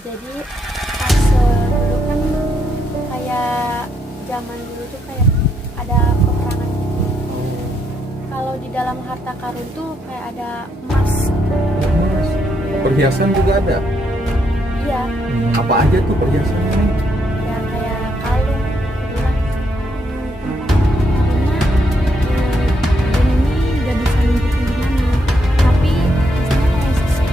jadi pas dulu kan kayak zaman dulu tuh kayak ada peperangan gitu. Kalau di dalam harta karun tuh kayak ada emas. Perhiasan juga ada. Iya, Apa aja tuh perhiasannya nih? ya kayak kalung, gelang. Karena ini nggak bisa nunjukin di mana. Tapi hasilnya kayak sisik.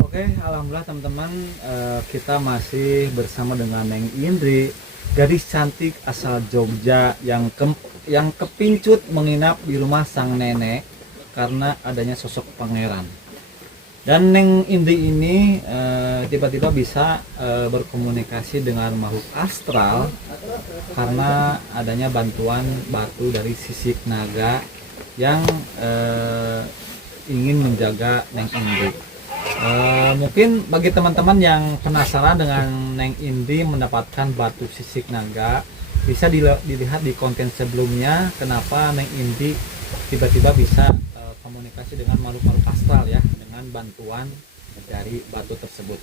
Oke, alhamdulillah teman-teman, kita masih bersama dengan Neng Indri, gadis cantik asal Jogja yang kepincut menginap di rumah sang nenek karena adanya sosok pangeran. Dan Neng Indri ini tiba-tiba bisa berkomunikasi dengan makhluk astral karena adanya bantuan batu dari sisik naga yang ingin menjaga Neng Indri. Mungkin bagi teman-teman yang penasaran dengan Neng Indri mendapatkan batu sisik naga, bisa dilihat di konten sebelumnya kenapa Neng Indri tiba-tiba bisa komunikasi dengan makhluk-makhluk astral ya, dengan bantuan dari batu tersebut.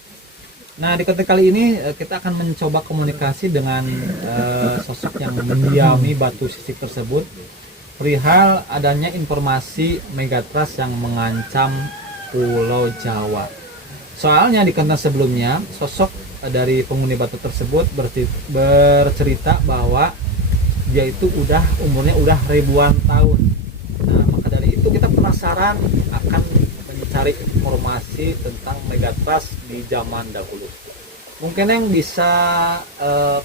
Nah, di konten kali ini kita akan mencoba komunikasi dengan sosok yang mendiami batu sisik tersebut perihal adanya informasi megatrust yang mengancam Pulau Jawa. Soalnya di konten sebelumnya sosok dari penghuni batu tersebut bercerita bahwa dia itu umurnya udah ribuan tahun. Nah, maka dari itu kita penasaran akan mencari informasi tentang megatrust di zaman dahulu. Mungkin yang bisa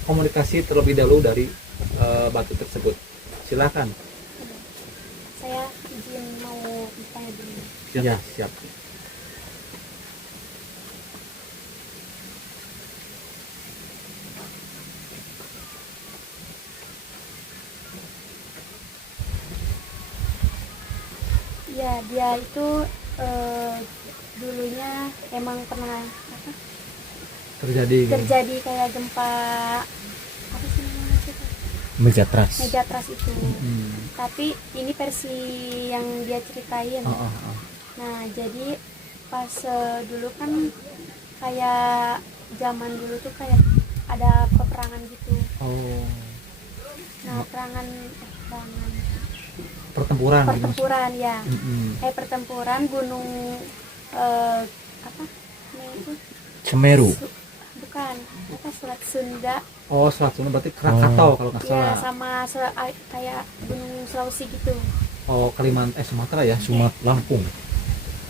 komunikasi terlebih dahulu dari batu tersebut. Silakan. Saya izin mau bertanya dulu. Ya, siap. Ya, dia itu dulunya emang pernah apa, Terjadi gitu. terjadi kayak gempa apa sih namanya itu? Megatras. Megatras itu. Hmm. Tapi ini versi yang dia ceritain. Oh. Nah, jadi pas dulu kan kayak zaman dulu tuh kayak ada peperangan gitu. Oh. Nah, peperangan Pertempuran gitu. pertempuran ya. Mm-mm. Kayak pertempuran gunung apa namanya itu? Semeru. Bukan, apa Selat Sunda. Oh, Selat Sunda berarti Krakatau kalau nggak Ya, salah. sama kayak gunung Sulawesi gitu. Oh, Kalimantan, Sumatera ya. Sumatera, Lampung.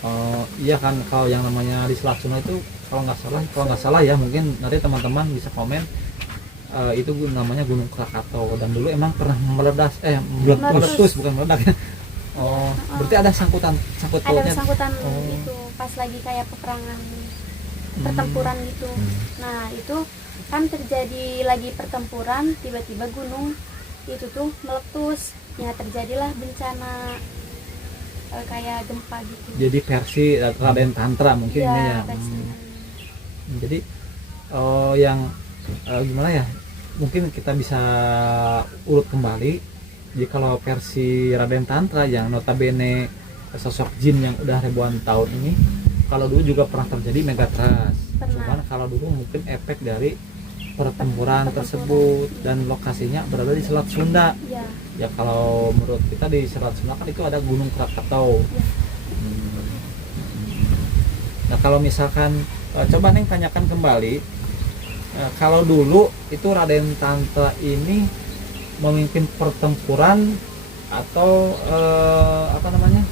Oh, iya kan, kalau yang namanya di Selat Sunda itu kalau nggak salah ya, mungkin nanti teman-teman bisa komen. Itu namanya Gunung Krakatau dan dulu emang pernah meledas, meletus bukan meledak ya. Oh, berarti ada sangkutan Ada pautnya. bersangkutan Oh. itu pas lagi kayak peperangan pertempuran gitu. Nah, itu kan terjadi lagi pertempuran, tiba-tiba gunung itu tuh meletus. Ya, terjadilah bencana kayak gempa gitu. Jadi versi Raden Tantra mungkin ini ya. versinya. Jadi yang gimana ya? Mungkin kita bisa urut kembali. Jadi kalau versi Raden Tantra yang notabene sosok jin yang udah ribuan tahun ini, kalau dulu juga pernah terjadi megatrust. Pernah. Cuman kalau dulu mungkin efek dari pertempuran tersebut dan lokasinya berada di Selat Sunda. Ya, Ya kalau menurut kita di Selat Sunda kan itu ada Gunung Krakatau. ya. Nah kalau misalkan coba Neng tanyakan kembali, kalau dulu itu Raden Tantra ini memimpin pertempuran atau apa namanya,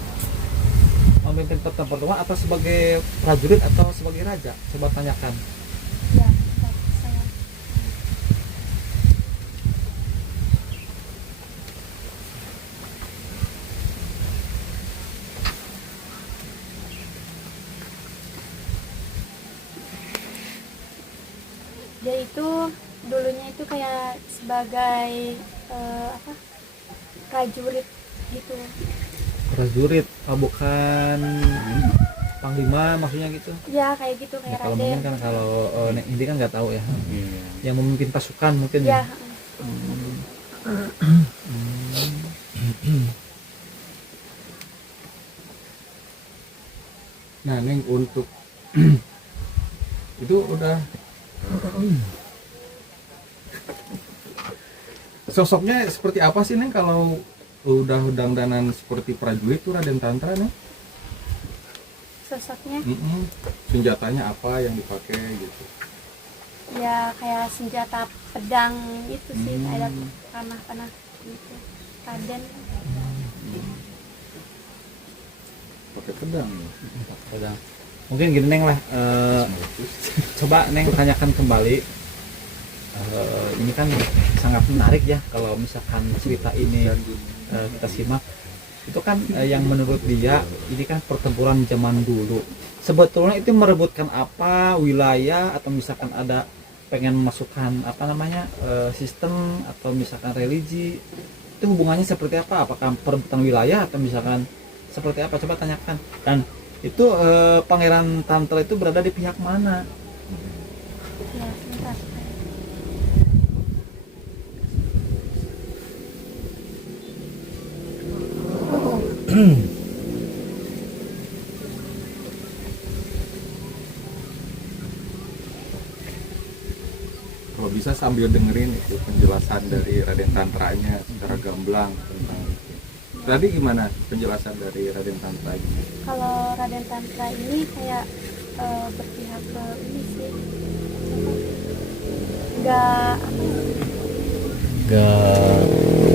memimpin pertempuran atau sebagai prajurit atau sebagai raja, coba tanyakan. Ya, saya. Dia itu dulunya itu kayak sebagai apa, prajurit gitu. Prajurit, bukan panglima maksudnya gitu. Ya, kayak gitu, Ya, kayak kalau Raden. mungkin kan kalau Neng Indi kan nggak tahu ya, Iya. yang memimpin pasukan mungkin Ya, ya. Nah, Neng, untuk itu udah sosoknya seperti apa sih, Neng, kalau udah dandanan seperti prajurit tuh Raden Tantra, Neng? Sosoknya Senjatanya apa yang dipakai gitu? ya kayak senjata pedang itu sih, ada panah-panah gitu. Raden Pakai pedang. Pedang. Mungkin gini Neng lah, coba Neng tanyakan kembali. Ini kan sangat menarik ya kalau misalkan cerita ini kita simak. Itu kan yang menurut dia ini kan pertempuran zaman dulu. Sebetulnya itu merebutkan apa wilayah, atau misalkan ada pengen memasukkan apa namanya sistem atau misalkan religi, itu hubungannya seperti apa? Apakah perebutan wilayah atau misalkan seperti apa? Coba tanyakan. Dan itu Pangeran Tantra itu berada di pihak mana? ya sebentar. Kalau bisa sambil dengerin itu penjelasan dari Raden Tantranya secara gamblang tentang itu. Tadi gimana penjelasan dari Raden Tantra ini? Kalau Raden Tantra ini kayak berpihak ke ini sih, nggak apa ya, Gak.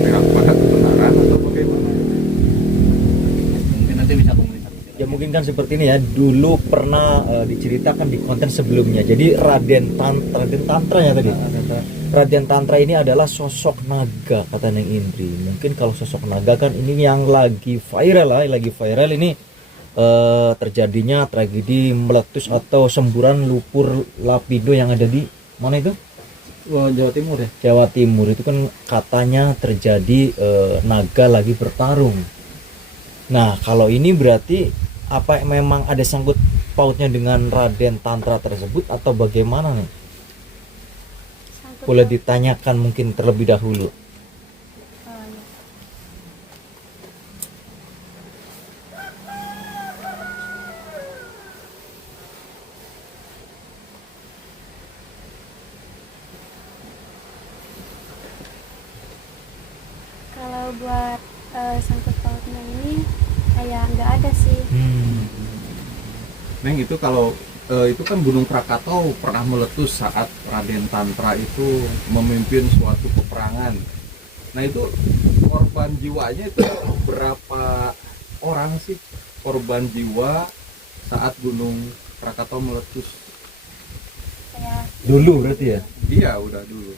Pihak pada kebenaran atau bagaimana? Mungkin nanti bisa komunikasi. Ya mungkin kan seperti ini ya, dulu pernah diceritakan di konten sebelumnya. Jadi Raden Tantra ya tadi. Raden Tantra ini adalah sosok naga kata Neng Indri. Mungkin kalau sosok naga kan ini yang lagi viral lah, lagi viral ini terjadinya tragedi meletus atau semburan lumpur lapindo yang ada di mana itu? Wah, Jawa Timur ya. Jawa Timur. Itu kan katanya terjadi naga lagi bertarung. Nah, kalau ini berarti apa memang ada sangkut pautnya dengan Raden Tantra tersebut atau bagaimana nih? sangkut Boleh paut. ditanyakan mungkin terlebih dahulu. Ya. Kalau buat sangkut pautnya ini kayak nggak ada sih. Neng, itu kalau itu kan Gunung Krakatau pernah meletus saat Raden Tantra itu memimpin suatu peperangan. Nah, itu korban jiwanya itu berapa orang sih korban jiwa saat Gunung Krakatau meletus? Kayak Dulu berarti ya? Iya, udah dulu.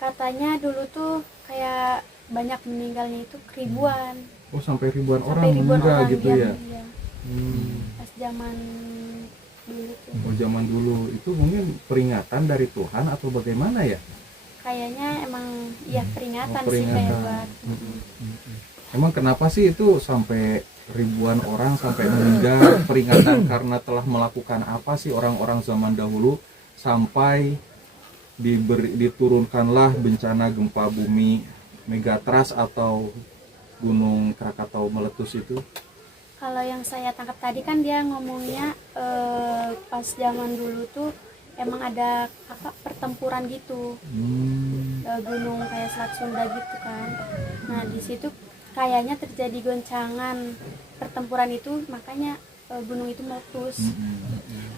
katanya dulu tuh kayak banyak meninggalnya itu ribuan, Oh, sampai ribuan orang sampai ribuan meninggal orang gitu yang ya? iya, Hmm. pas zaman dulu tuh. Oh, zaman dulu itu mungkin peringatan dari Tuhan atau bagaimana ya? Kayaknya emang ya peringatan, Oh, peringatan. sih kayak buat Emang kenapa sih itu sampai ribuan orang sampai meninggal? Peringatan karena telah melakukan apa sih orang-orang zaman dahulu sampai diturunkanlah bencana gempa bumi Megatrust atau Gunung Krakatau meletus itu? Kalau yang saya tangkap tadi kan dia ngomongnya pas zaman dulu tuh emang ada apa pertempuran gitu, gunung kayak Selat Sunda gitu kan. Nah di situ kayaknya terjadi goncangan pertempuran itu, makanya gunung itu meletus.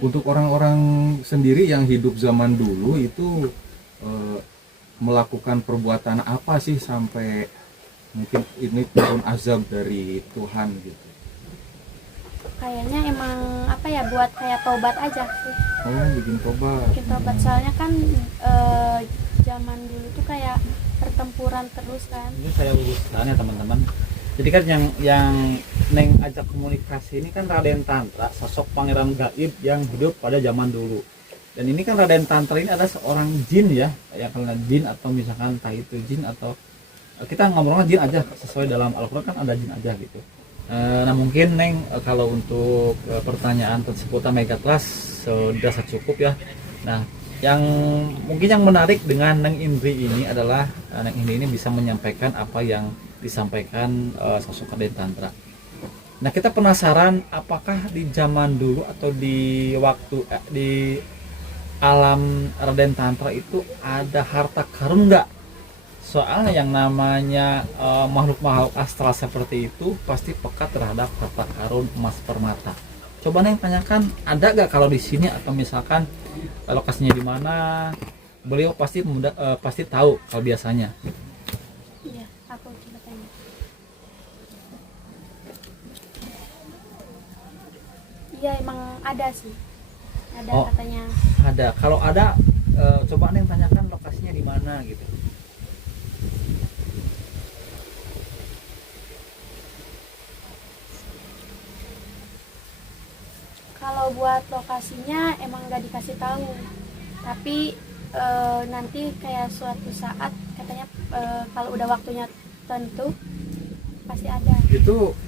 Untuk orang-orang sendiri yang hidup zaman dulu itu melakukan perbuatan apa sih sampai mungkin ini turun azab dari Tuhan gitu? Kayaknya emang apa ya, buat kayak tobat aja sih. Oh, bikin tobat. Bikin tobat, soalnya kan zaman dulu tuh kayak pertempuran terus kan. Ini saya luruskan ya teman-teman. Jadi kan yang Neng ajak komunikasi ini kan Raden Tantra, sosok pangeran gaib yang hidup pada zaman dulu. Dan ini kan Raden Tantra ini adalah seorang jin ya, yang karena jin atau misalkan entah itu jin atau kita ngomongnya jin aja, sesuai dalam Al-Quran kan ada jin aja gitu. Nah mungkin Neng, kalau untuk pertanyaan seputar Megatrust sudah cukup ya. Nah yang mungkin yang menarik dengan Neng Indri ini adalah Neng Indri ini bisa menyampaikan apa yang disampaikan sosok Raden Tantra. Nah kita penasaran apakah di zaman dulu atau di waktu di alam Raden Tantra itu ada harta karun nggak? Soalnya yang namanya makhluk-makhluk astral seperti itu pasti peka terhadap harta karun emas permata. Coba Neng tanyakan ada gak kalau di sini atau misalkan lokasinya di mana? Beliau pasti pasti tahu kalau biasanya. Iya, aku coba tanya. Iya, emang ada sih. Ada Oh. katanya. Ada. Kalau ada coba Neng tanyakan lokasinya di mana gitu. Kalau buat lokasinya emang nggak dikasih tahu, tapi nanti kayak suatu saat katanya kalau udah waktunya tentu pasti ada. Itu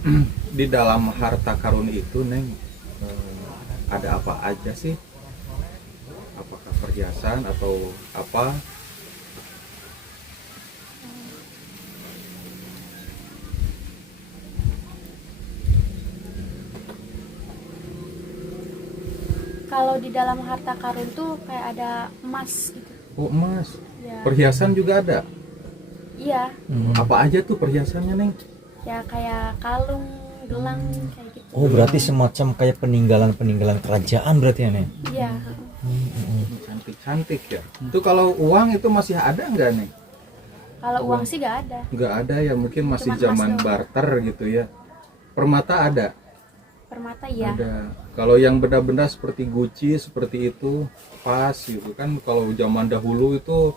di dalam harta karun itu Neng, ada apa aja sih? Apakah perhiasan atau apa? Kalau di dalam harta karun tuh kayak ada emas gitu. Oh, emas. Ya, Perhiasan juga ada. iya, Apa aja tuh perhiasannya Neng? ya kayak kalung, gelang kayak gitu. Oh berarti semacam kayak peninggalan kerajaan berarti ya Neng? Iya. Cantik-cantik ya. Itu kalau uang itu masih ada nggak Neng? Kalau uang sih nggak ada. Nggak ada ya, mungkin masih Cuma emas zaman doang. barter gitu ya. Permata ada. Permata ya. Ada. Kalau yang benda-benda seperti Gucci seperti itu pas gitu kan. Kalau zaman dahulu itu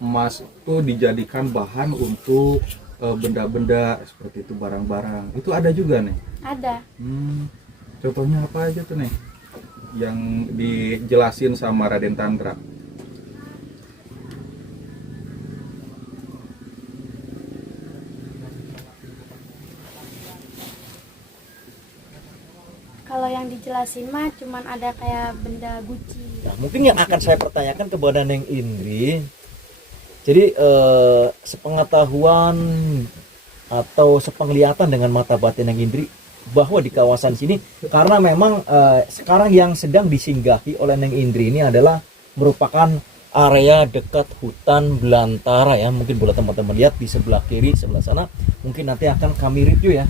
emas itu dijadikan bahan untuk benda-benda seperti itu, barang-barang. Itu ada juga nih. Ada. Contohnya apa aja tuh nih? Yang dijelasin sama Raden Tantra. Kalau yang dijelasin mah cuman ada kayak benda Gucci. Nah, mungkin yang akan saya pertanyakan kepada Neng Indri, jadi sepengetahuan atau sepenglihatan dengan mata batin Neng Indri bahwa di kawasan sini, karena memang sekarang yang sedang disinggahi oleh Neng Indri ini adalah merupakan area dekat hutan belantara ya, mungkin boleh teman-teman lihat di sebelah kiri sebelah sana, mungkin nanti akan kami review ya.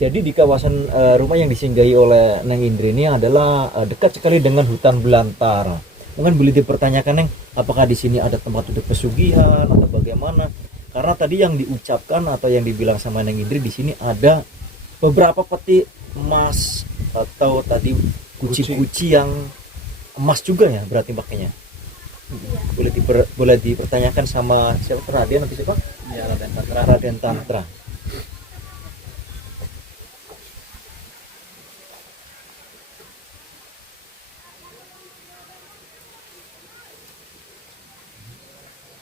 Jadi di kawasan rumah yang disinggahi oleh Neng Indri ini adalah dekat sekali dengan hutan belantara. Mungkin boleh dipertanyakan Neng, apakah di sini ada tempat duduk pesugihan atau bagaimana? Karena tadi yang diucapkan atau yang dibilang sama Neng Indri di sini ada beberapa peti emas atau tadi guci-guci yang emas juga ya berarti pakainya. Boleh dipertanyakan sama siapa, Raden atau siapa? Ya Raden Tantra. Raden Tantra.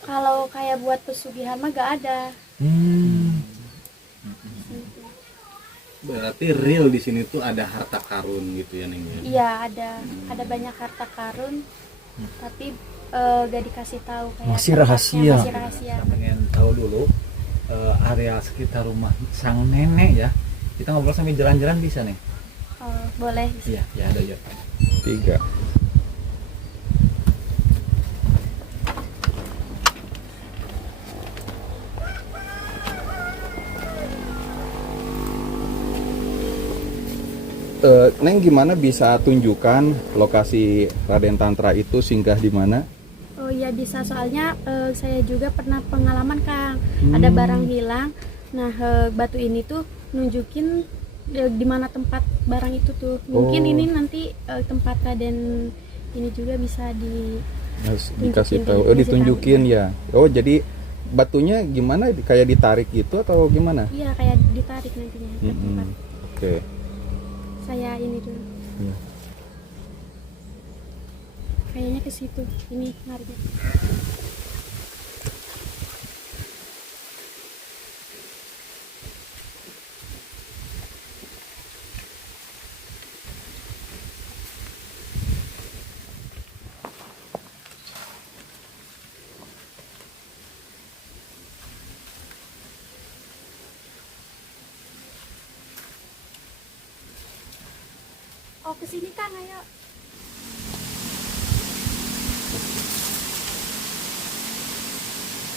Kalau kayak buat pesugihan mah gak ada. Berarti real di sini tuh ada harta karun gitu ya Neng. Iya ada banyak harta karun, tapi gak dikasih tahu kayak Masih tempatnya rahasia. Masih rahasia. Saya pengen tahu dulu area sekitar rumah sang nenek ya. Kita ngobrol sambil jalan-jalan bisa nih? Oh, boleh. Iya, ya ada ya. 3. Neng gimana bisa tunjukkan lokasi Raden Tantra itu singgah di mana? Oh iya bisa, soalnya saya juga pernah pengalaman Kang, ada barang hilang. Nah batu ini tuh nunjukin di mana tempat barang itu tuh. Mungkin Oh. ini nanti tempat Raden ini juga bisa Harus Tunjukin dikasih dulu, tahu. Oh, dikasih ditunjukin ya. Oh, jadi batunya gimana? Kayak ditarik gitu atau gimana? iya kayak ditarik nantinya ke tempat. Oke. Saya ini dulu. Iya. Kayaknya ke situ. Ini nariknya. Oh kesini Kang, ayo.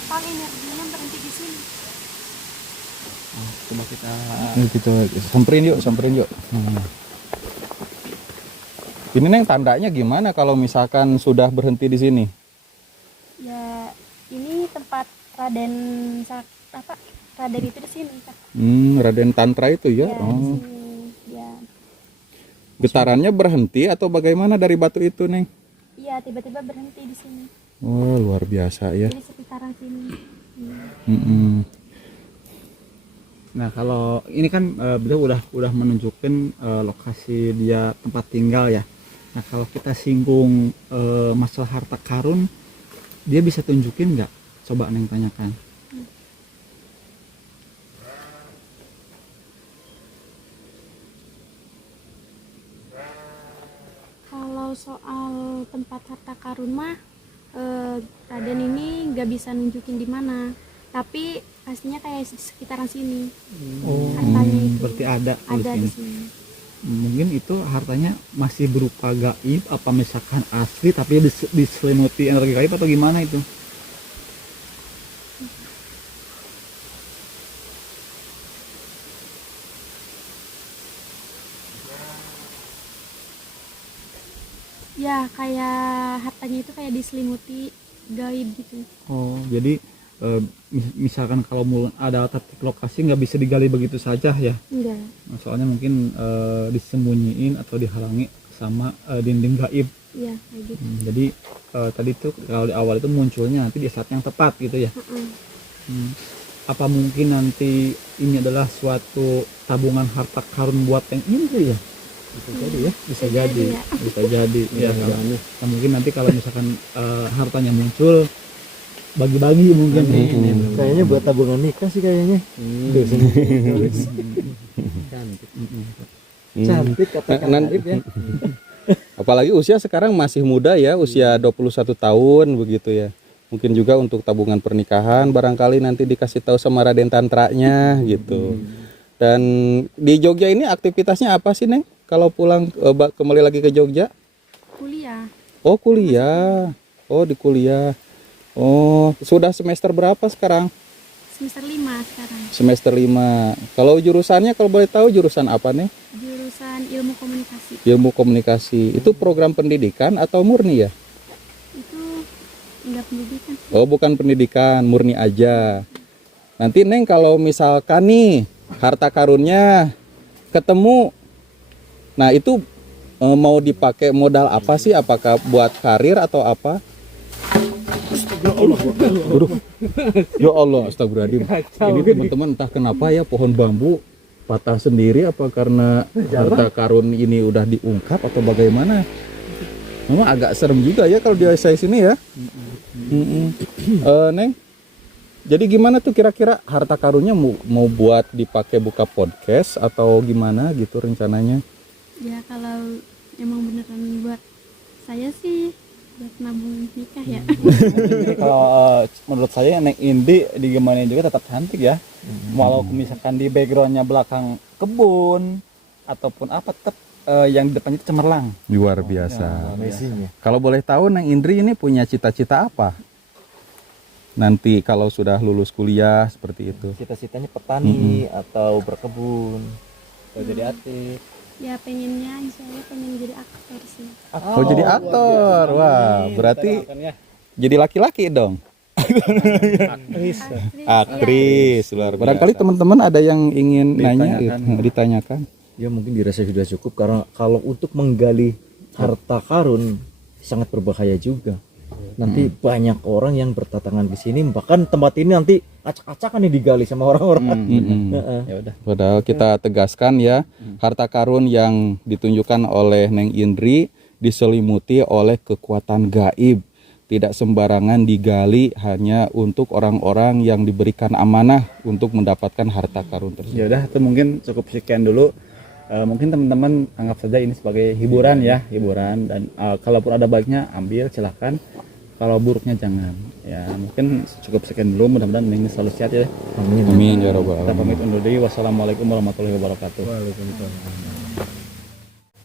Kang energinya berhenti di sini. Coba kita Kita samperin yuk. Ini Neng tandanya gimana kalau misalkan sudah berhenti di sini? Ya ini tempat Raden Raden itu di sini Kak. Raden Tantra itu ya. Ya, di sini. Ya. Getarannya berhenti atau bagaimana dari batu itu Neng? Iya, tiba-tiba berhenti di sini. Oh luar biasa ya. Jadi sekitaran sini. Nah, kalau ini kan beliau udah menunjukin lokasi dia tempat tinggal ya. Nah, kalau kita singgung masalah harta karun, dia bisa tunjukin nggak? Coba Neng tanyakan. Kalau soal tempat harta karun mah Raden ini nggak bisa nunjukin di mana. Tapi pastinya kayak di sekitaran sini. Hartanya itu Berarti ada ada di sini. sini. Mungkin itu hartanya masih berupa gaib, apa misalkan asli tapi diselimuti energi gaib atau gimana itu? Ya kayak hartanya itu kayak diselimuti gaib gitu. Oh, jadi misalkan kalau ada titik lokasi nggak bisa digali begitu saja ya? Enggak. Soalnya mungkin disembunyiin atau dihalangi sama dinding gaib. Iya kayak gitu. Jadi tadi tuh kalau di awal itu munculnya nanti di saat yang tepat gitu ya. Apa mungkin nanti ini adalah suatu tabungan harta karun buat yang ini ya? Bisa jadi ya, bisa jadi, ya. bisa jadi. Ya, nah, mungkin nanti kalau misalkan hartanya muncul bagi-bagi mungkin. Kayaknya buat tabungan nikah sih kayaknya. Cantik kata Kang Arif ya. Apalagi usia sekarang masih muda ya, usia 21 tahun begitu ya. Mungkin juga untuk tabungan pernikahan barangkali nanti dikasih tahu sama Raden Tantranya gitu. Dan di Jogja ini aktivitasnya apa sih Neng? Kalau pulang kembali lagi ke Jogja? Kuliah. Oh kuliah. Oh di kuliah. Oh sudah semester berapa sekarang? Semester 5 sekarang. Semester 5. Kalau jurusannya kalau boleh tahu jurusan apa nih? Jurusan ilmu komunikasi. Ilmu komunikasi. Itu program pendidikan atau murni ya? Itu enggak pendidikan. Oh bukan pendidikan, murni aja. Nanti Neng kalau misalkan nih harta karunnya ketemu, nah itu mau dipakai modal apa sih? Apakah buat karir atau apa? Ya Allah, astagfirullahaladzim. Ini teman-teman entah kenapa ya pohon bambu patah sendiri apa karena harta karun ini udah diungkap atau bagaimana? Memang agak serem juga ya kalau di saya sini ya. Neng, jadi gimana tuh kira-kira harta karunnya mau buat dipakai buka podcast atau gimana gitu rencananya? Ya kalau emang beneran buat saya sih buat nabung nikah ya. Jadi kalau menurut saya Neng Indi di Gemanin juga tetap cantik ya. Walaupun misalkan di backgroundnya belakang kebun ataupun apa, tetap yang di depannya itu cemerlang. Luar biasa. Amazing ya. Kalau boleh tahu Neng Indri ini punya cita-cita apa? Nanti kalau sudah lulus kuliah seperti itu. Cita-citanya petani atau berkebun atau jadi artis. Ya pengennya saya pengen jadi aktor sih. Oh, jadi aktor. Wah, berarti jadi laki-laki dong. Aktris. Aktris luar biasa. Barangkali teman-teman ada yang ingin ditanyakan. Ya mungkin dirasa sudah cukup karena kalau untuk menggali harta karun sangat berbahaya juga. Nanti banyak orang yang berdatangan ke sini, bahkan tempat ini nanti acak-acakan nih digali sama orang-orang. Ya udah. Padahal kita tegaskan ya, harta karun yang ditunjukkan oleh Neng Indri diselimuti oleh kekuatan gaib. Tidak sembarangan digali, hanya untuk orang-orang yang diberikan amanah untuk mendapatkan harta karun tersebut. Ya udah, itu mungkin cukup sekian dulu. Mungkin teman-teman anggap saja ini sebagai hiburan ya, hiburan, dan kalaupun ada baiknya ambil silahkan, kalau buruknya jangan. Ya mungkin cukup sekian dulu, mudah-mudahan ini selalu sehat ya. Amin. Amin ya robbal Kita alamin. pamit undur diri. Wassalamualaikum warahmatullahi wabarakatuh. Waalaikumsalam.